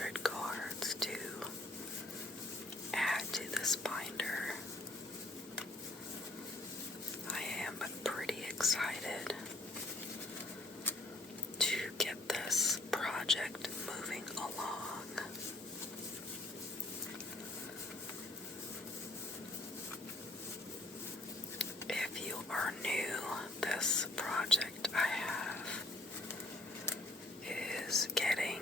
100 cards to add to this binder. I am pretty excited to get this project moving along. If you are new, this project I have is getting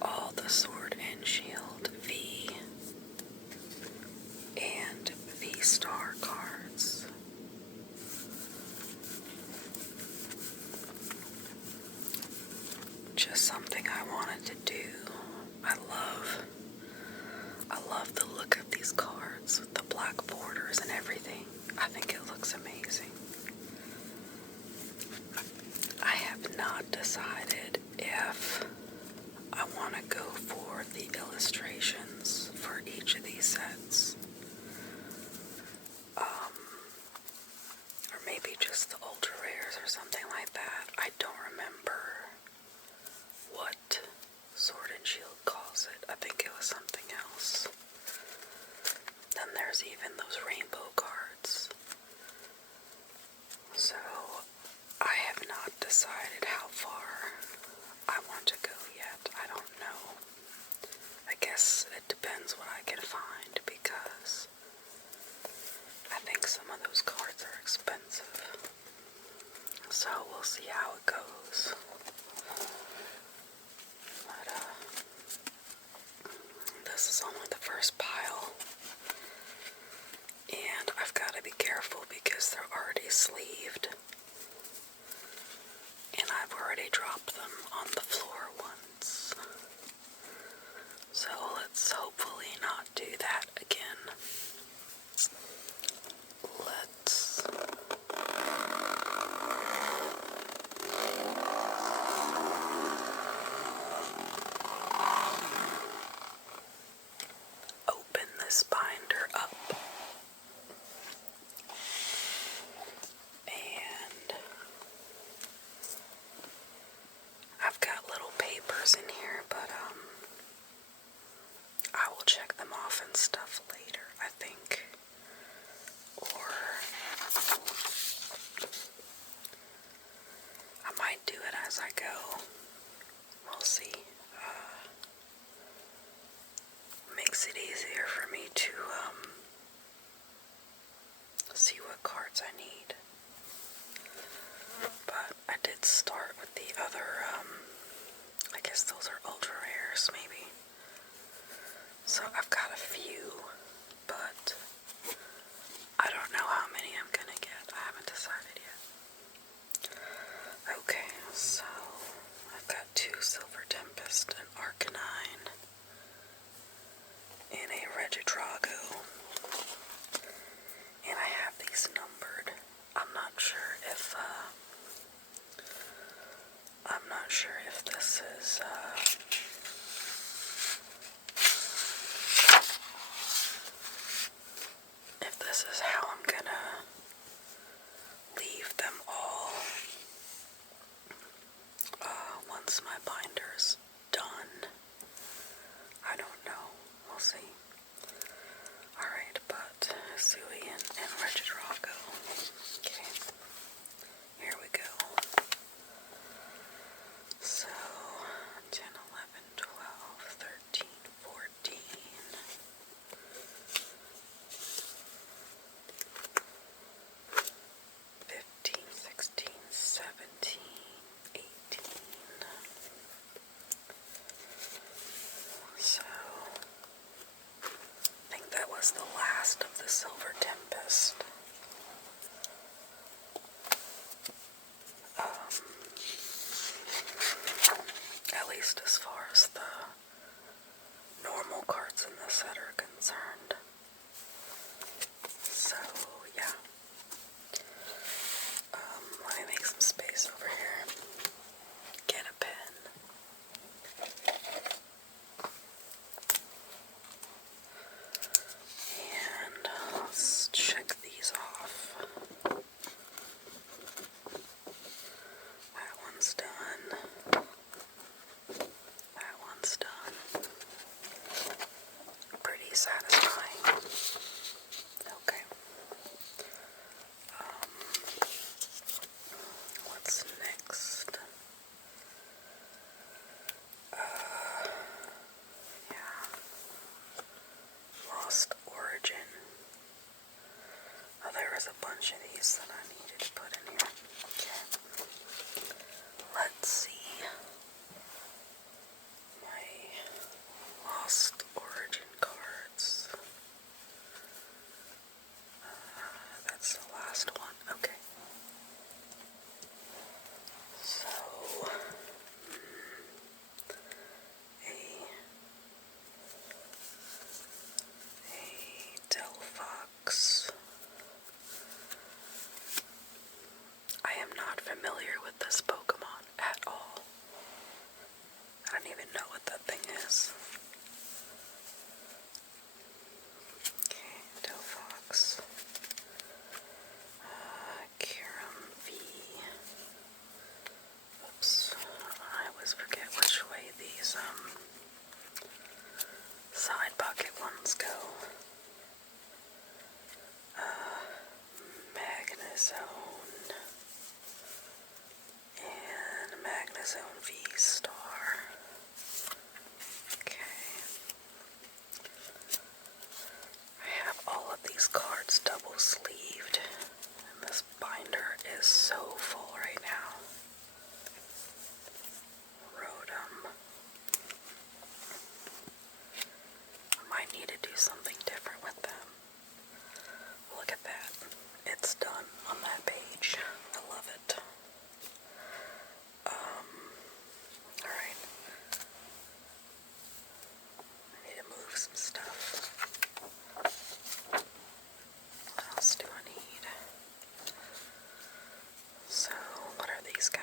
all the Sword and Shield V and V-Star cards. Just something I wanted to do. I love the look of these cards with the black borders and everything. I think it looks amazing. I have not decided if I want to go for the illustrations for each of these sets. Or maybe just the ultra rares or something like that. I don't remember what Sword and Shield calls it. I think it was something else. Then there's even those rainbow cards. So I have not decided how far I want to go yet. I don't know. I guess it depends what I can find, because I think some of those cards are expensive. So we'll see how it goes. But this is only the first pile. And I've got to be careful because they're already sleeved. And I've already dropped them on the floor once. So let's hopefully not do that again. Let's open this binder up. And I've got little papers in here, but I will check them off and stuff later, I think. Or I might do it as I go. We'll see. Makes it easier for me to see what cards I need. But I did start with the other, I guess those are ultra rares, maybe. So I've got a few, but I don't know how many I'm gonna get. I haven't decided yet. Okay, so I've got 2 Silver Tempest, an Arcanine, and a Regidrago. And I have these numbered. I'm not sure if this is how I'm gonna leave them all once my binder's done. I don't know. We'll see. Alright, but Sui and Regidrago. Okay. Here we go. So, 10, 11, 12, 13, 14. 15, 16, 17, 18. So, I think that was the last of the Silver Tempest. At least as far as the normal cards in this set are concerned. So, yeah. Let me make some space over here. Get a pen. And let's check these off. That one's done. That these that I needed to put in here. Okay. Let's see. My Lost Origin cards. That's the last one. Okay. So, a Delphox. I am not familiar with this Pokemon at all. I don't even know what that thing is. Okay, Delphox. Kiram V. Oops. I always forget which way these side pocket ones go. Magnezone and Magnezone V-Star. Okay. I have all of these cards double sleeved, and this binder is so full right now. Rotom. I might need to do something different with them. Look at that. It's done on that page. I love it. Alright. I need to move some stuff. What else do I need? So, what are these guys?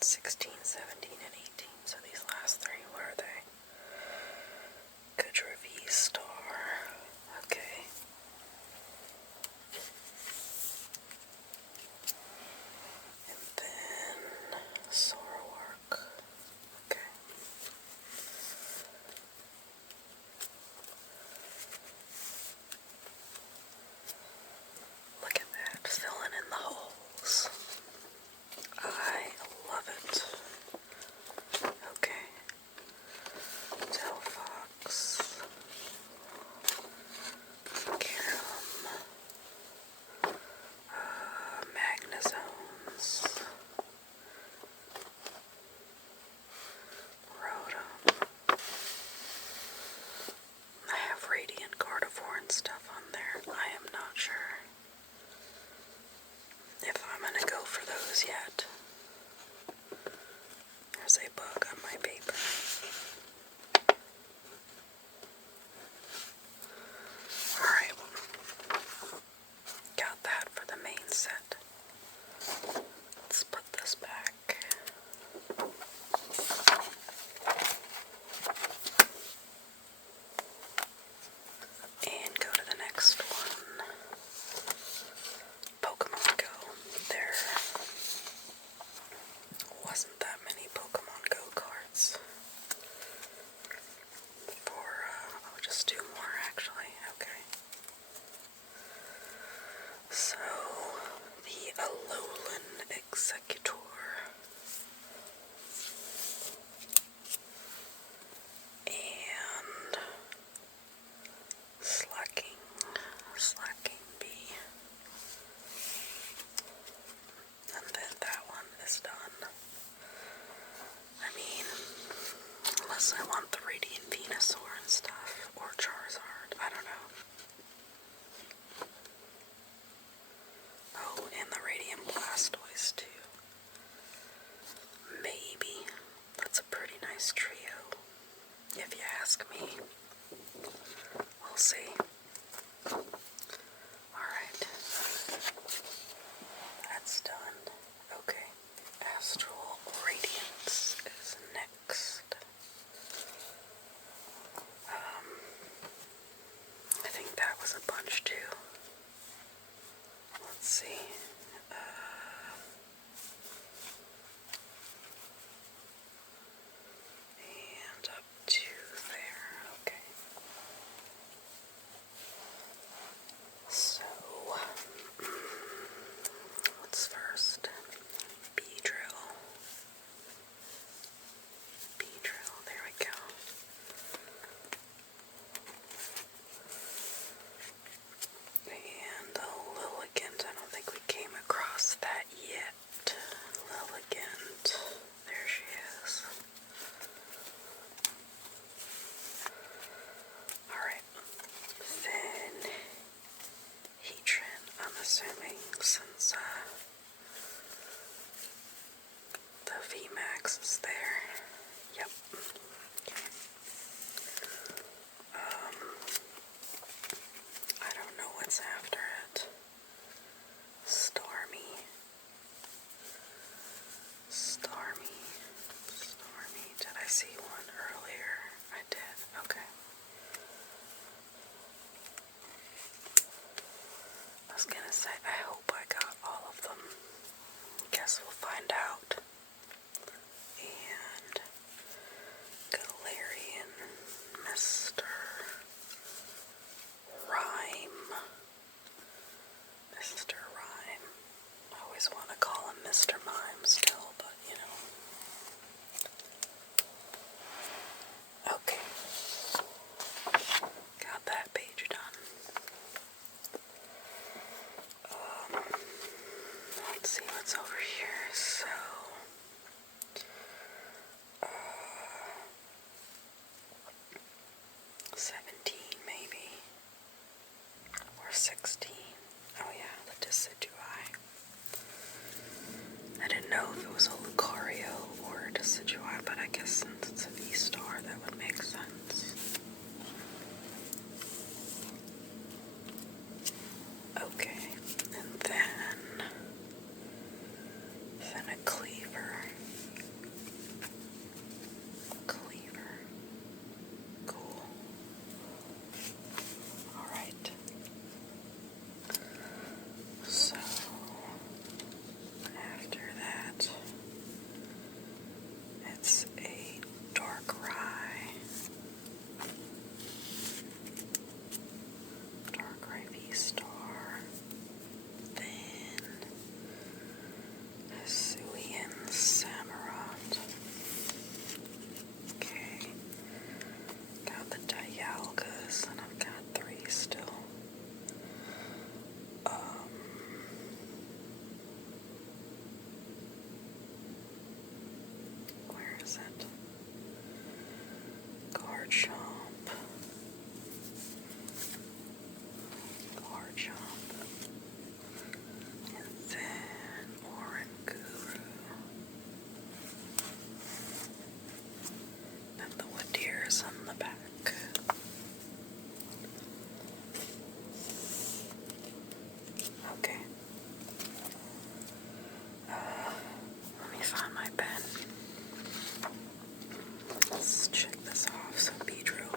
16, 17, and 18. So these last three, what are they? Kudra V-Star. Okay. And then Sorrowark. Okay. Look at that, filling in the holes. I love it. Okay. Delphox. Kiram. Magnezones. Rotom. I have Radiant Gardevoir and stuff on there. I am not sure if I'm gonna go for those yet. There's a bug on my paper. Alright. Got that for the main set. Let's put this back. And go to the next one. Pokemon Go. There wasn't that many Pokemon Go cards. I'll just do more actually. Okay. So, the Alolan Executor. And Slacking Bee. And then that one is done. I mean, unless I want the Radiant Venusaur and stuff, or Charizard, I don't know. Oh, and the Radiant Blastoise too. Maybe. That's a pretty nice trio, if you ask me. We'll see. Alright. That's done. Okay. Astral Radiance is next. I think that was a bunch too. Let's see. And up to there. Okay. So, what's first? Beedrill. There we go. since the VMAX is there. Yep. I don't know what's after it. Stormy. Did I see one earlier? I did. Okay. I was gonna say, I hope I got all of them. Guess we'll find out. And Galarian, Mr. Rhyme. Mr. Rhyme. I always want to call him Mr. Mime still, but you know. Okay. Got that page done. Let's see what's over here. So, 17 maybe, or 16. Oh yeah, the Decidueye. I didn't know if it was a Lucario or a Decidueye, but I guess since it's a V-Star, that would make sense. Okay, and then a Cleaver. Cool. Alright. So, after that, it's a Darkrai. Darkrai V-Star. Then Hisuian Samurott. Okay. Got the Dialgas, and I've got 3 still. Where is it? Garchomp. And then Oranguru. And the Wadir's on the back. Okay. Let me find my pen. Let's check this off. So Beedrill,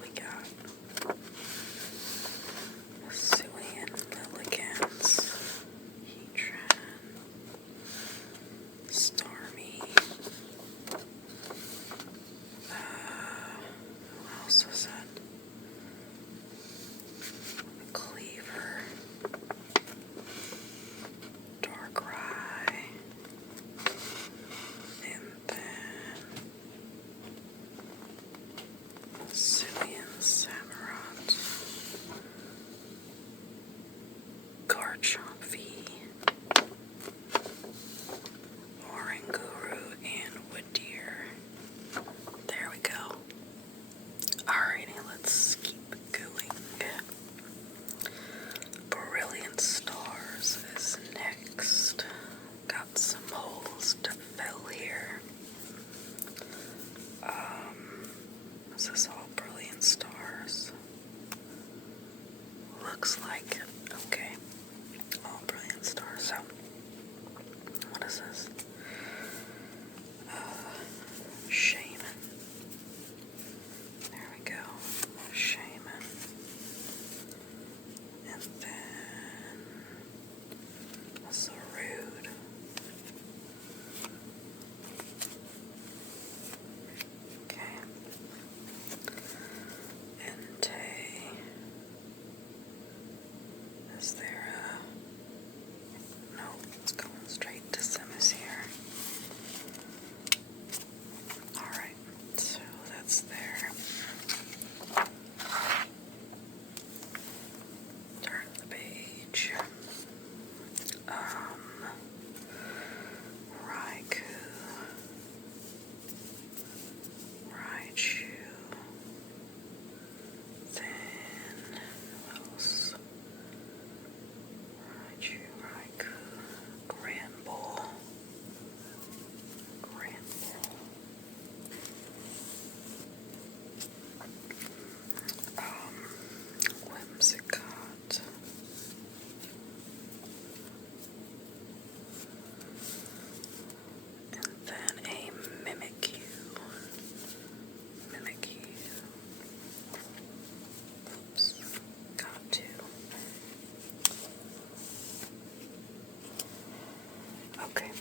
Okay,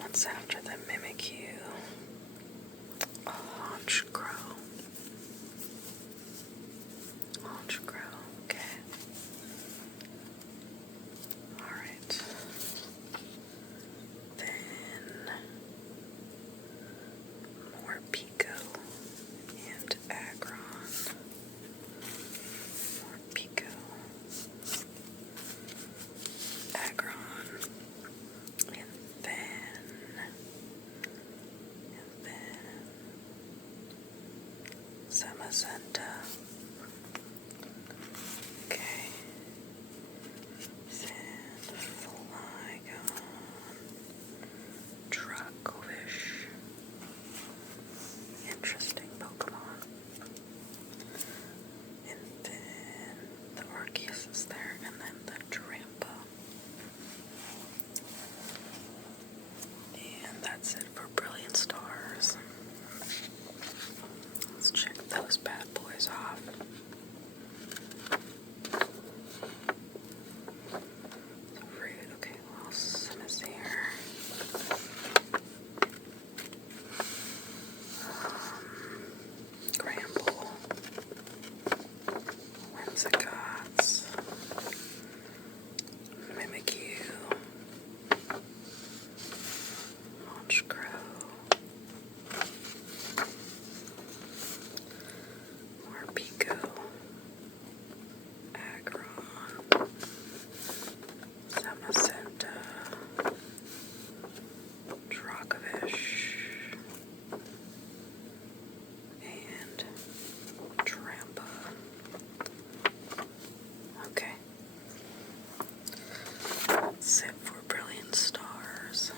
what's after the Mimikyu? A Honchkrow. Honchkrow, okay. Alright. Then more Pico and Aggron. More Pico. Aggron. And then Zamazenta. Okay. Then Flygon. Dracovish. Interesting Pokemon. And then the Arceus is there, and then the Drampa. And that's it for Brilliant Stars. Let's check those bad boys off. Rude, okay, what else is here? Gramble. Whimsicots. Mimikyu. Honchkrow. More Pico. Aggron. Zamazenta. Dracovish. And Trampa. Okay. That's it for Brilliant Stars.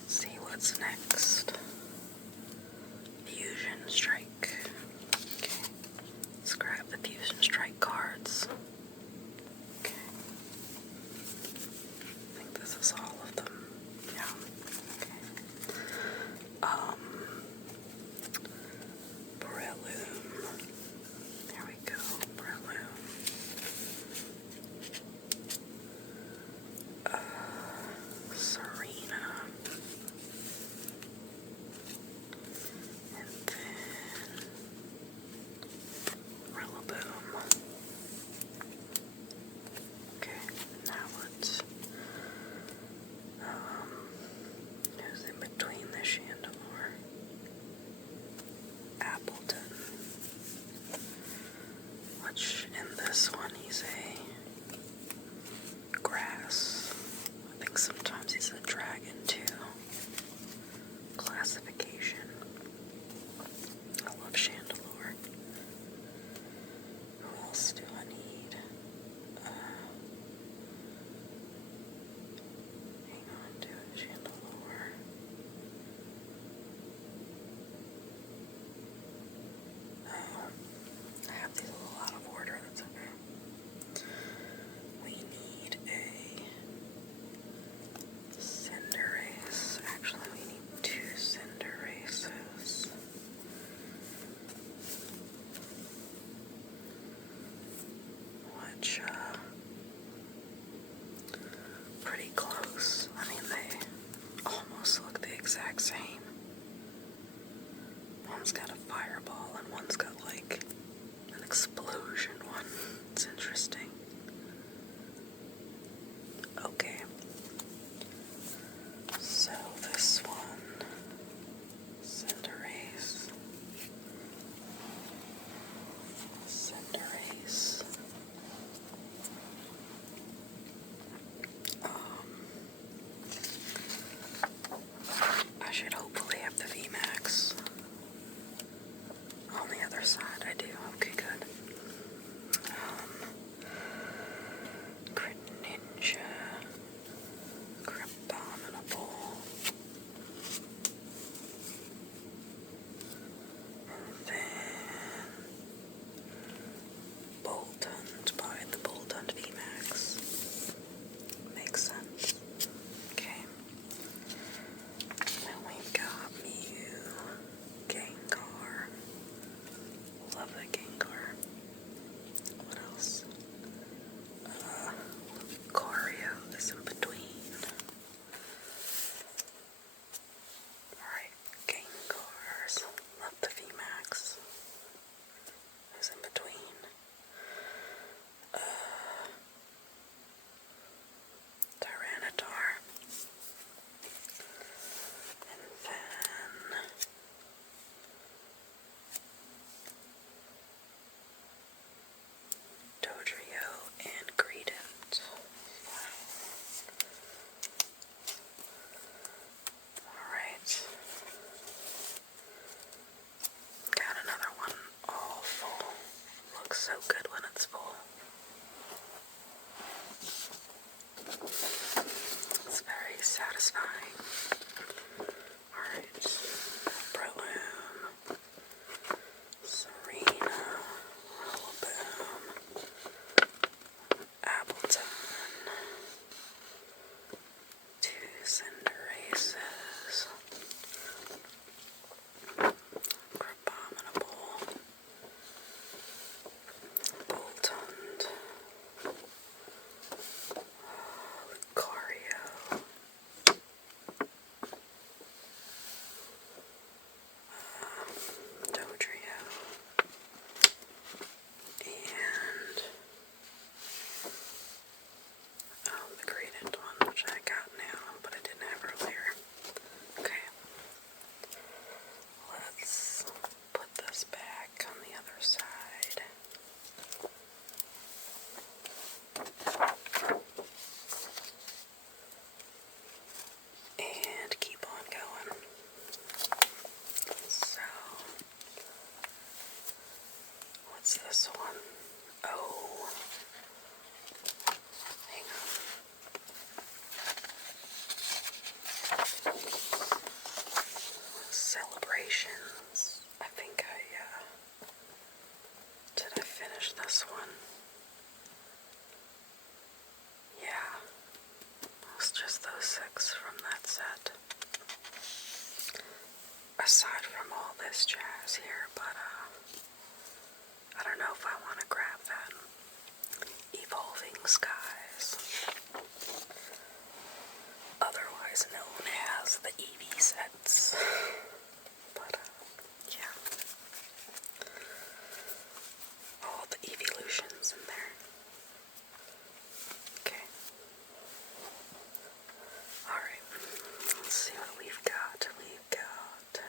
Let's see what's next. Fusion Strike. Okay. Let's grab the Fusion Strike cards. Okay. I think this is all of them. Yeah. Okay. Breloom. There we go. Breloom. Serena. And then Rillaboom. Okay, now let's who's in between the Chandelure? Appleton. Which in this one he's a grass. I think sometimes he's a dragon too. Classification. I love Chandelure. Who else do I need? Hang on to it, Chandelure. I have these a little out of order, that's okay. We need a Cinderace. Actually, we need 2 Cinderaces. Which, pretty close. I mean, they almost look the exact same. One's got a fireball and one's got like an explosion one. It's interesting. Okay. So this one, Cinderace. Cinderace. I should hopefully have the VMAX. On the other side, I do. Okay, good. Greninja. Crabominable. And then Boltund by the Boltund VMAX. Makes sense. Okay. Then we've got Mew, Gengar, love that Gengar. What else? Lucario is in between. Alright, Gengars. Love the VMAX. Who's in between? Tyranitar. And then Dodrio and Greedent. Alright. Got another one all full. Looks so good when it's full. It's very satisfying. Alright. Breloom. Serena. Rillaboom. Appleton. Two Cinderaces. Crabominable. Boltund. Lucario. Dodrio. And the Greedent one, which I got now, but I didn't have earlier. Okay. Let's put this back on the other side. And keep on going. So, what's this one? Oh, hang on. Celebrations. I think did I finish this one? Yeah. It was just those 6 from that set. Aside from all this jazz here, but I don't know if I want to grab that. Evolving Skies. Otherwise known as the EV sets. But, yeah. All the evolutions in there. Okay. Alright. Let's see what we've got. We've got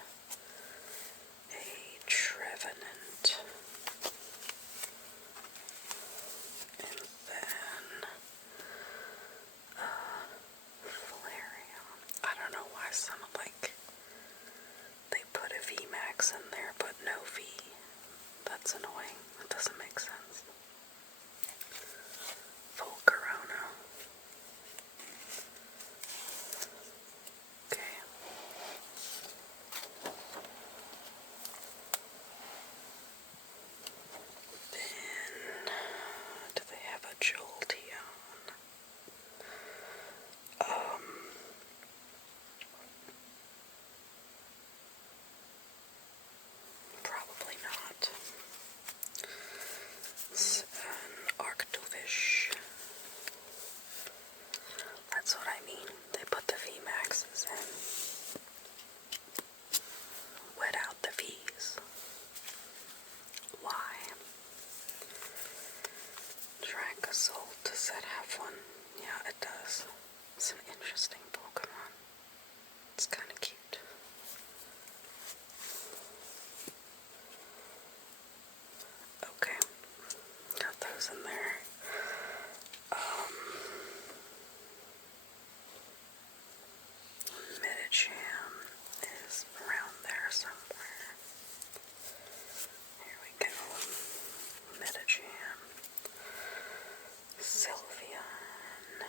a Trevenant. And then Flareon. I don't know why some they put a VMAX in there but no V. That's annoying. That doesn't make sense. Volcarona. Okay. Then, do they have a Jolteon? Probably not. It's an Arctofish. That's what I mean. They put the VMAXs in. Wet out the V's. Why? Dracozolt, does that have one? Yeah, it does. It's an interesting Pokemon. It's kind of cute. Okay, got those in there. Medicham is around there somewhere. Here we go. Medicham. Sylveon.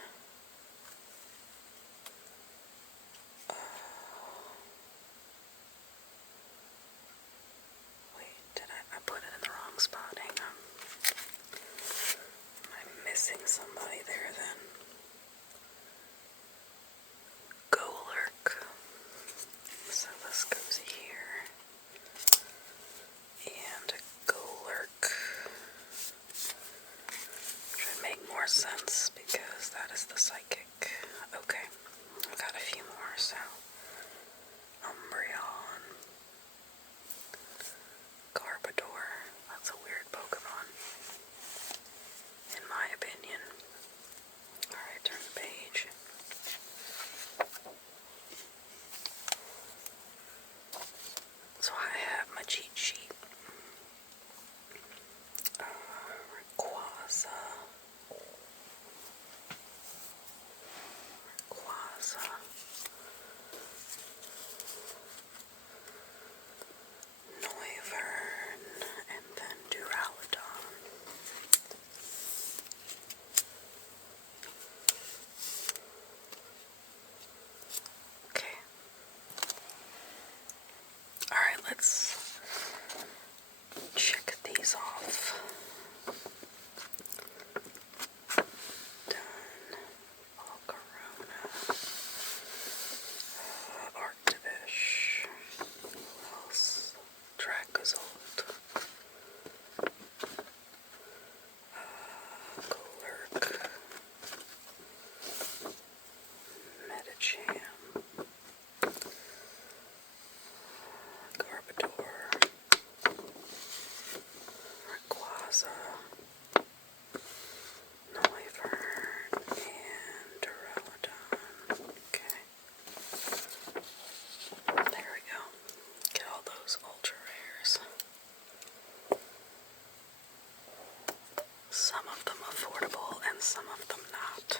some of them not.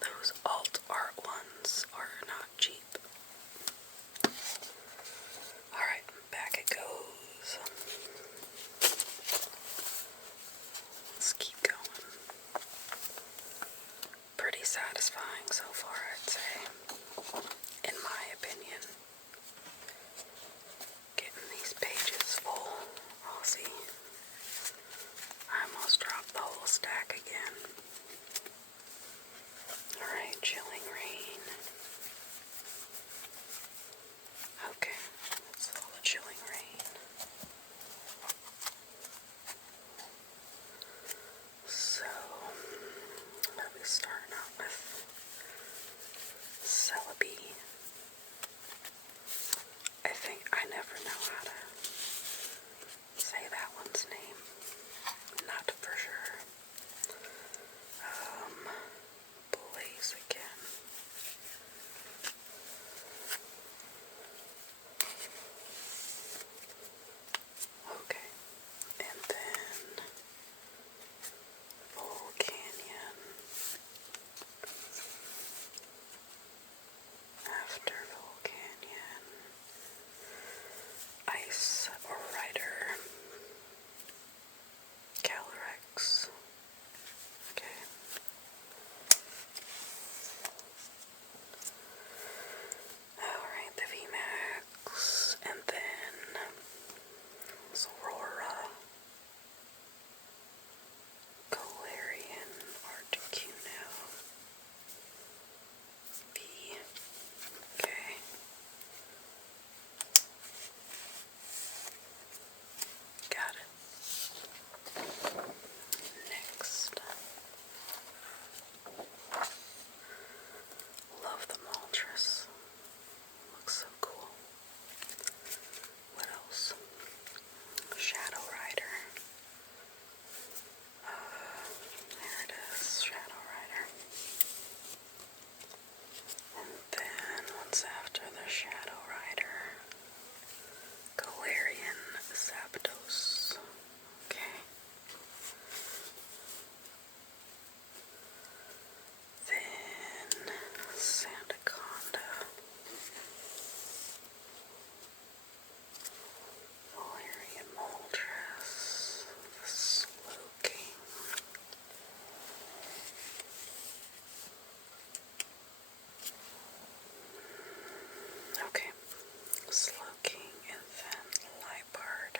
Those alt art ones are not cheap. Alright, back it goes. Let's keep going. Pretty satisfying so far, I'd say. In my opinion. Getting these pages full. I'll see. I almost dropped the whole stack again. Alright, Chilling Rain. Okay, that's all the Chilling Rain. So, I'll be starting out with Celebi. I think I never know how to say that one's name. Not for sure. Blaziken. Okay. And then Volcanion. After Volcanion, Ice Rider. Calyrex. Okay. Alright, the VMAX, and then Zorora, Galarian, Articuno, V. Okay. Got it. Next. Love the Moltres. Looks so cool. What else? Shadow Rider. There it is, Shadow Rider. And then, what's after the Shadow Rider? Galarian Zapdos. Okay. Then, Sandaconda. Valerian Moltres. The Slowking. Okay. Slowking and then Liepard.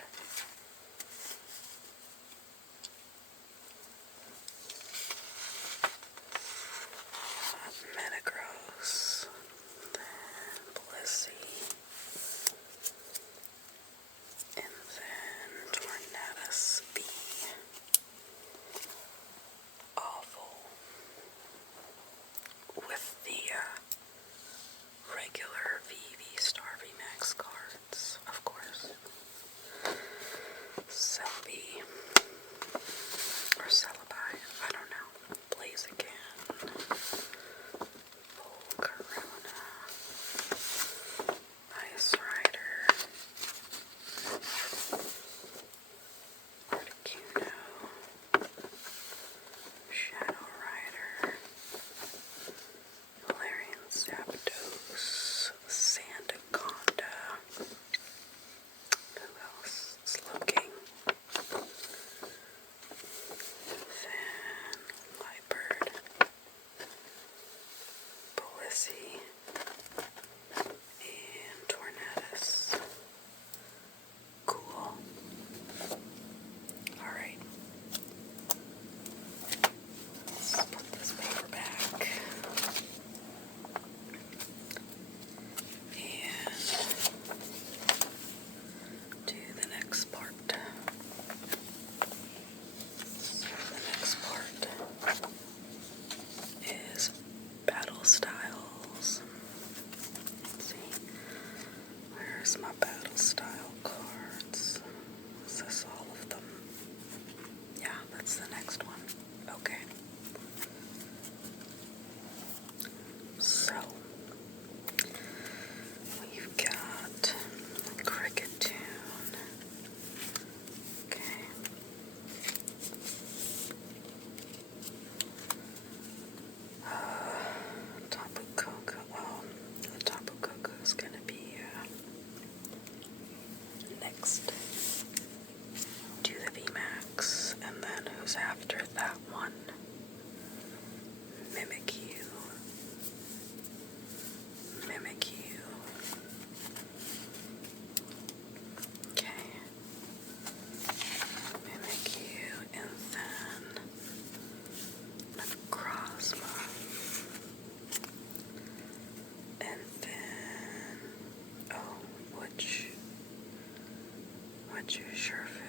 Which is Sherfu.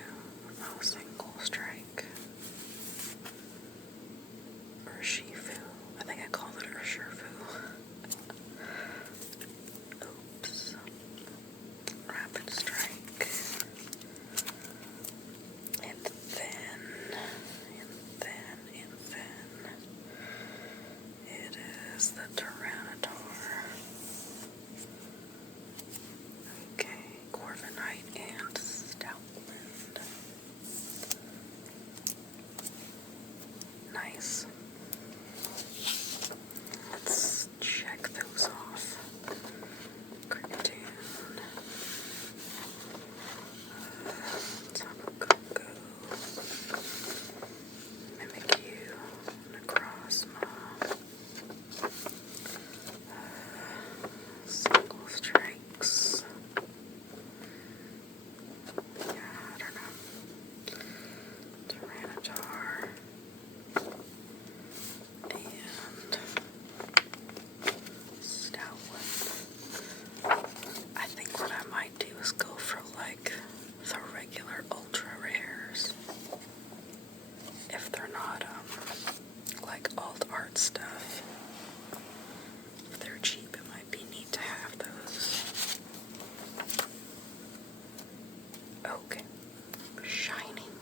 Oh, single strike. Urshifu. I think I called it Urshifu. Oops. Rapid strike. And then it is the Tyranitar. Okay, Corviknight and Stoutland. Nice. Let's check those off. Cartoon. Tapu Koko. Mimikyu. Necrozma. Single strikes. Yeah, I don't know. Tyranitar. And Stoutland. I think what I might do is go for like the regular ultra rares. If they're not like alt art stuff. If they're cheap, it might be neat to have those. Okay. Shining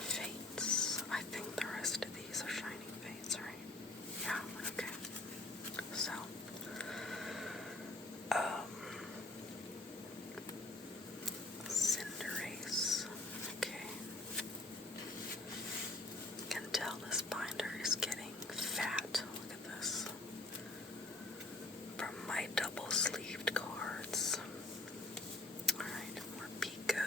Fates. I think the rest of these are Shining Fates, right? Yeah, okay. So, Cinderace. Okay. Can tell this binder is getting fat. Look at this. From my double-sleeved cards. Alright, more Pico.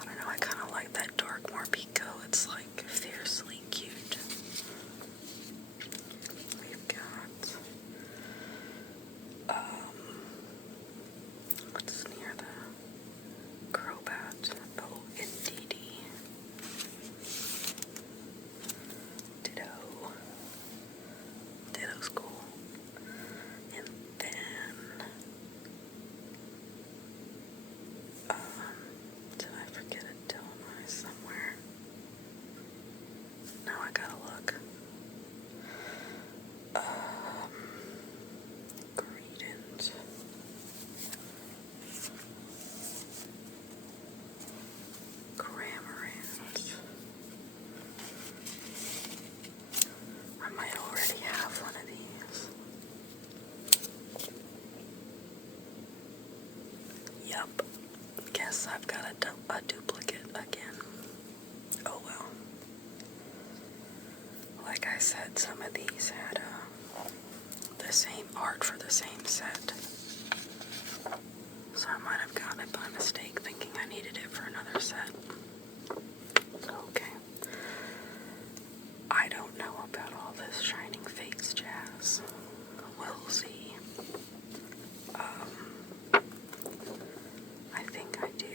I don't know, I kind of like that dark Morpeko. It's like fiercely cute. We've got, what's near the Crobat? Oh, Indeedee. Ditto. Ditto's cool. And then, did I forget a Dillonai somewhere? Now I gotta look. Greedent. Cramorant. I might already have one of these. Yup. Guess I've got a duplicate again. Oh well. Like I said, some of these had the same art for the same set. So I might have gotten it by mistake thinking I needed it for another set. Okay. I don't know about all this Shining Fates jazz. We'll see. I think I do.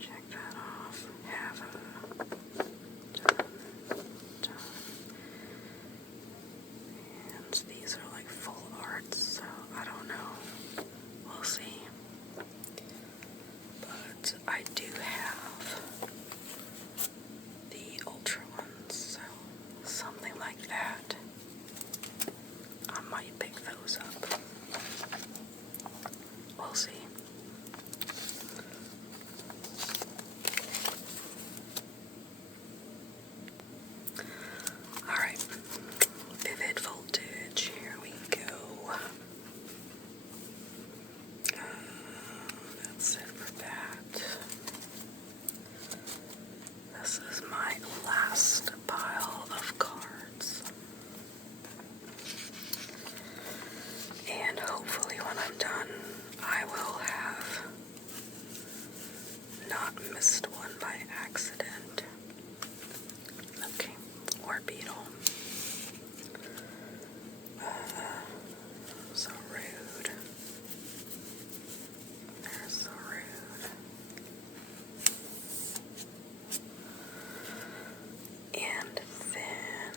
Check that off. Have a done. And these are like full arts, so I don't know. We'll see. But I do have the ultra ones, so something like that. I might pick those up. We'll see. Alright. Vivid Voltage. Here we go. That's it for that. This is my last pile of cards. And hopefully when I'm done, I will have not missed one by accident. Okay, or Beetle. So rude. They're so rude. And then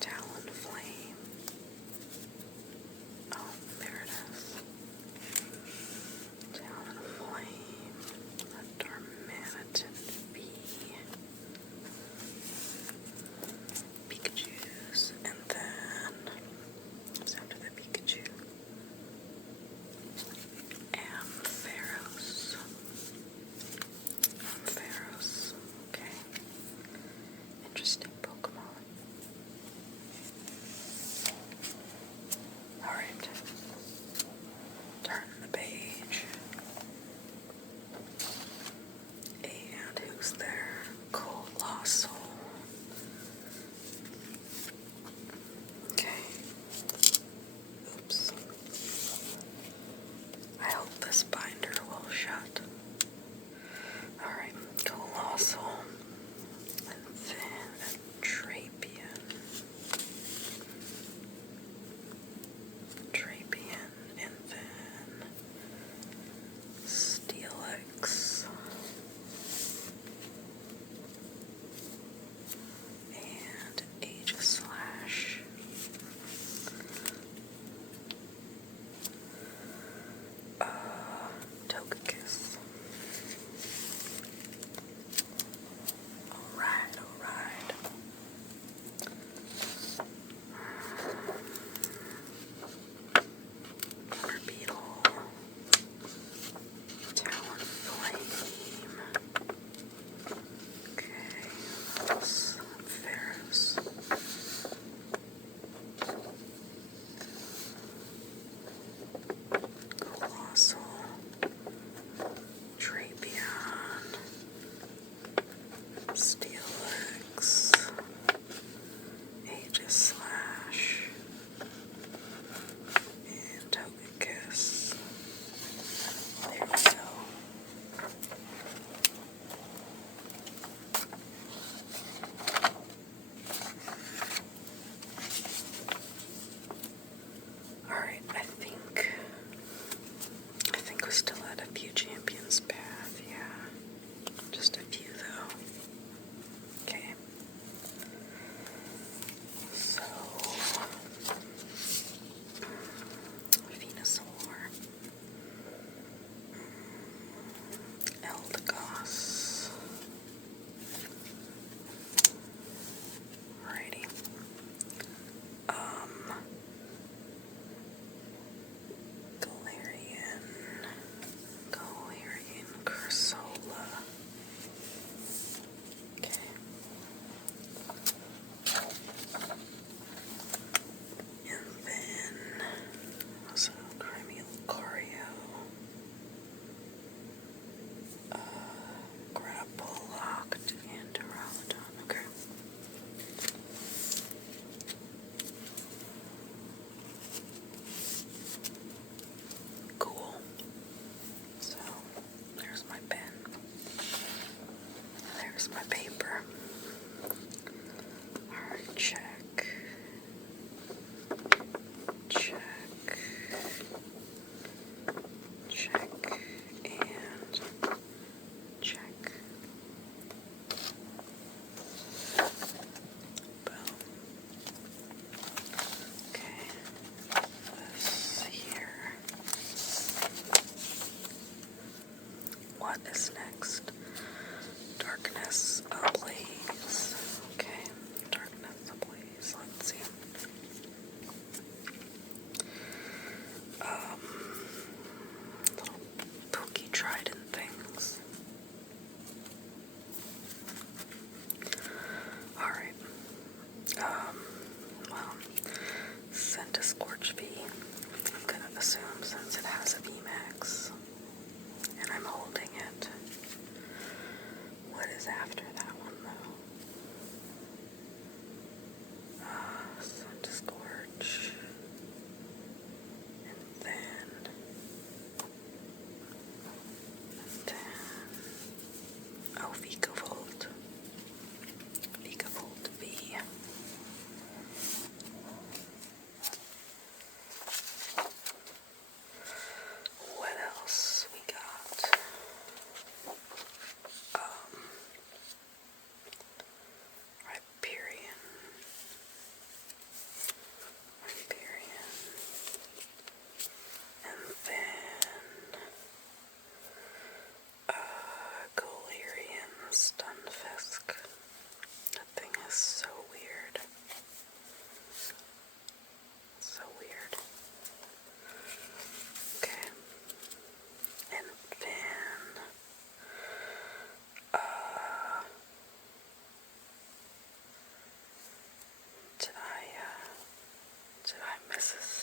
Talonflame.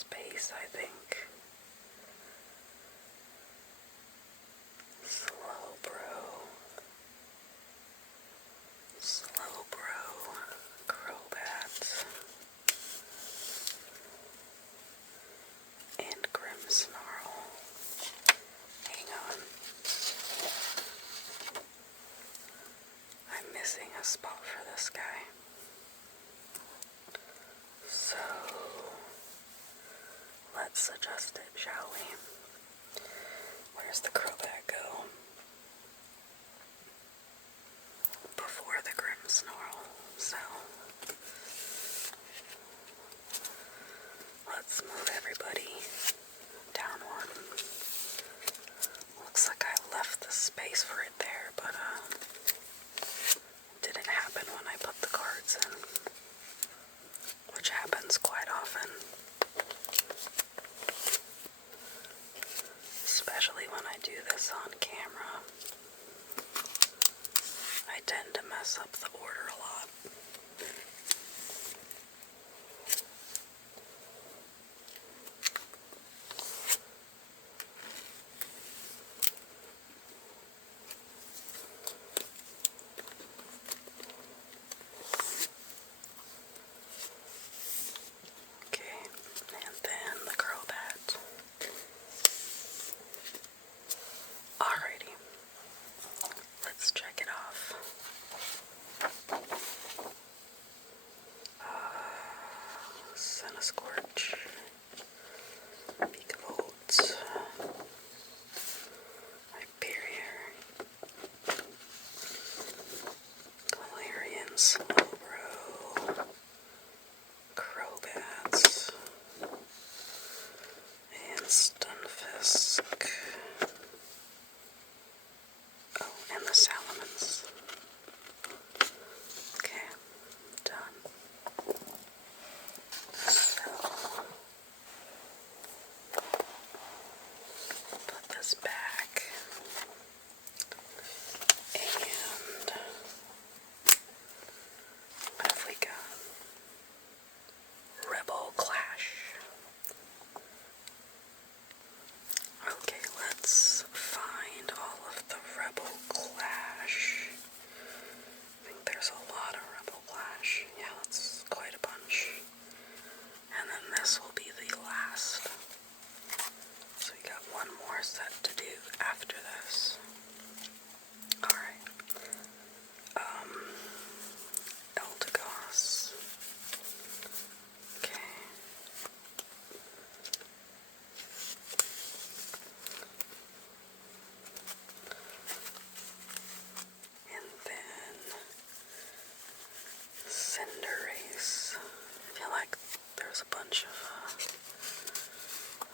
space, I think. Slowbro, Crobat, and Grimmsnarl. Hang on. I'm missing a spot for this guy. So, let's adjust it, shall we? Where's the Crobat go? Before the Grimmsnarl. So, let's move everybody down one. Looks like I left the space for it there, but it didn't happen when I put the cards in, which happens quite often, especially when I do this on camera. I tend to mess up the order a lot. Okay, and then the Crobat. Alrighty, let's check it off. Scorch, Beakavolt, Hyperior, Galarian, Slowbro, Crobats, and Stunfisk. Oh, and the Salamence. Okay, done. Put this back, and what have we got? Rebel Clash. Okay, let's find all of the Rebel Clash. I think there's a lot of Rebel Clash. Yeah, that's quite a bunch. And then this will be the last. So we got one more set to do after this. Alright. Eldegoss. Okay. And then Cinderace. I feel like there's a bunch of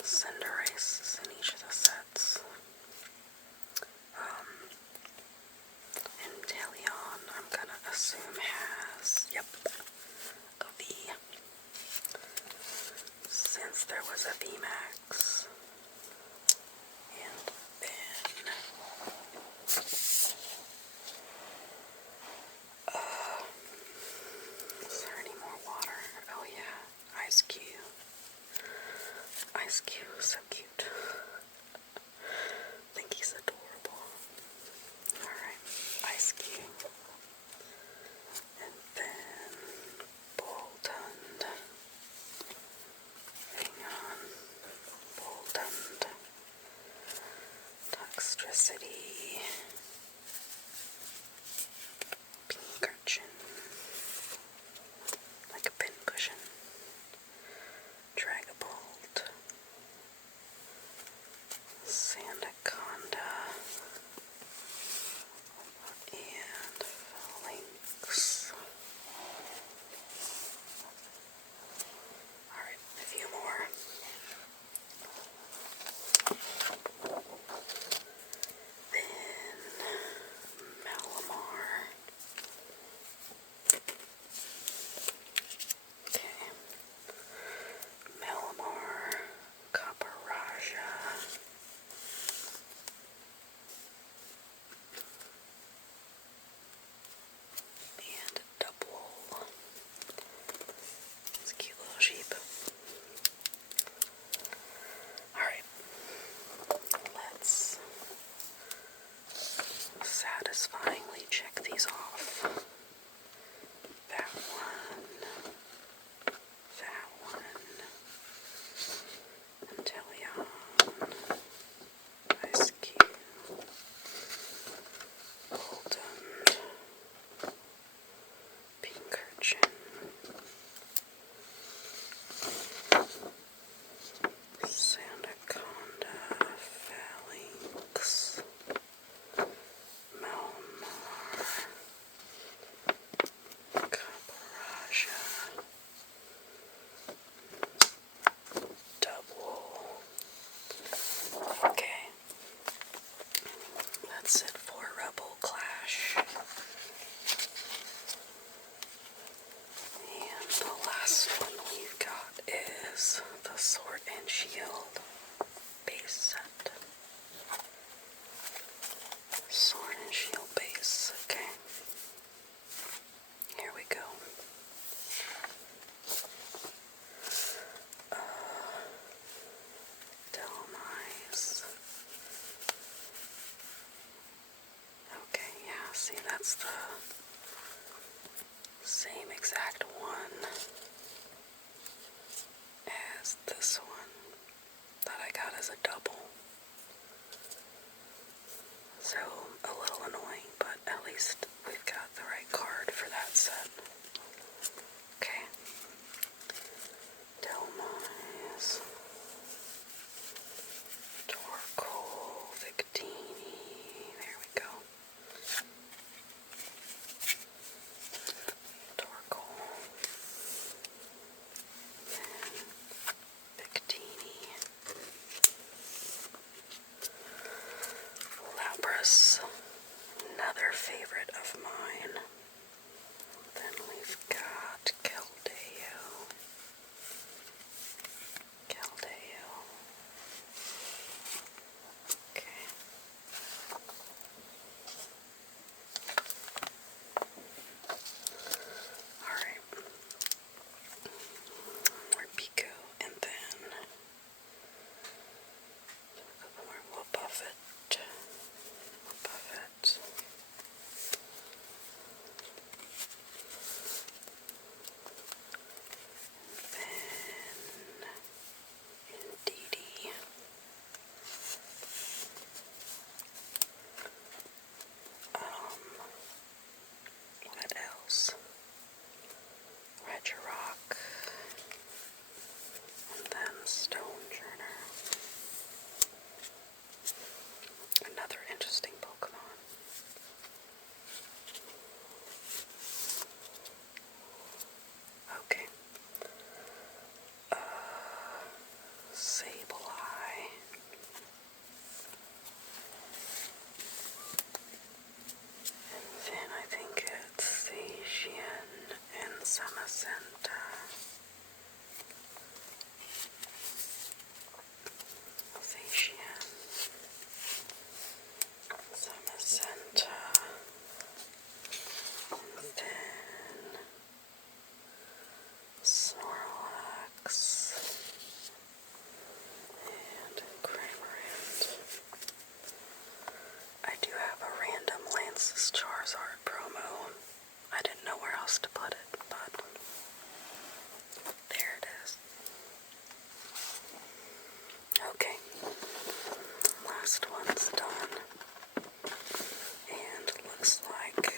Cinderaces in each of the sets. And Deleon, I'm gonna assume has, yep, a V. Since there was a VMAX. And then is there any more water? Oh yeah, Ice Cube. Ice Cube is so cute. I think he's adorable. Alright, Ice Cube. And then Boltund. Hang on. Boltund. Toxtricity. Pincurchin. Like a pincushion. Dragapult. Sandaconda. And Lynx. Alright, a few more. Then and Shield base set. Sword and Shield base, okay. Here we go. Delmise. Okay, yeah, see, that's the same exact one as this one that I got as a double. So, a little annoying, but at least we've got the right card for that set. Okay. Delmise. Torkoal, Victini. There we go. Torkoal. Then Victini. Lapras. Another favorite of mine. Then we've got Keldeo. Okay. Alright. More Pico, and then a couple more. We'll buff it. Then Indeedee. What else? Regirock. And then Stonejourner. Another interesting Pokemon. Okay. Sableye. And then I think it's Zacian and Samacenta. Zacian. Samacenta. And then Snorlax. And Cramorant. I do have a random Lance's Charizard promo. I didn't know where else to put it, but there it is. Okay, last one's done. And looks like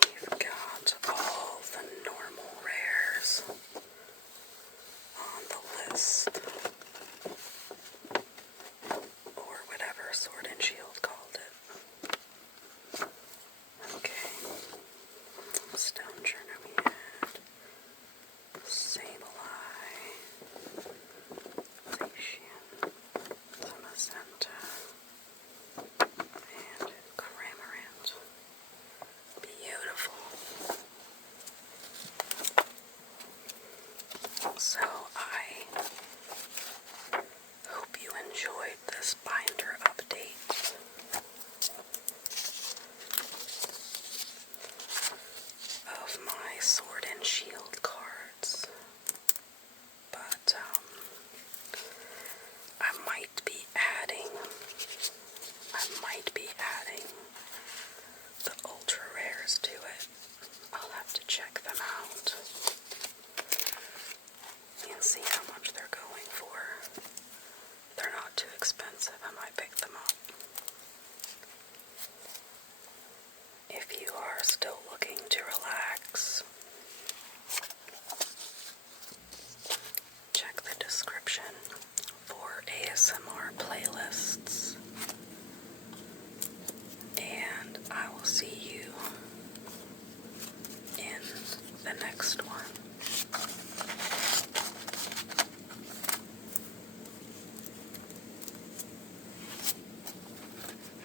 we've got all the normal rares on the list. Or whatever Sword and Shield called it. Okay. Stonejourner we had. Sableye. Zacian. Samacenta. And Cramorant. Beautiful. So I hope you enjoyed this binder update. Of my Sword and Shield cards. But I might be adding the ultra rares to it. I'll have to check them out and see how much they're going for. If they're not too expensive, I might pick them up. If you are still looking to relax, check the description for ASMR playlists. And I will see you in the next one.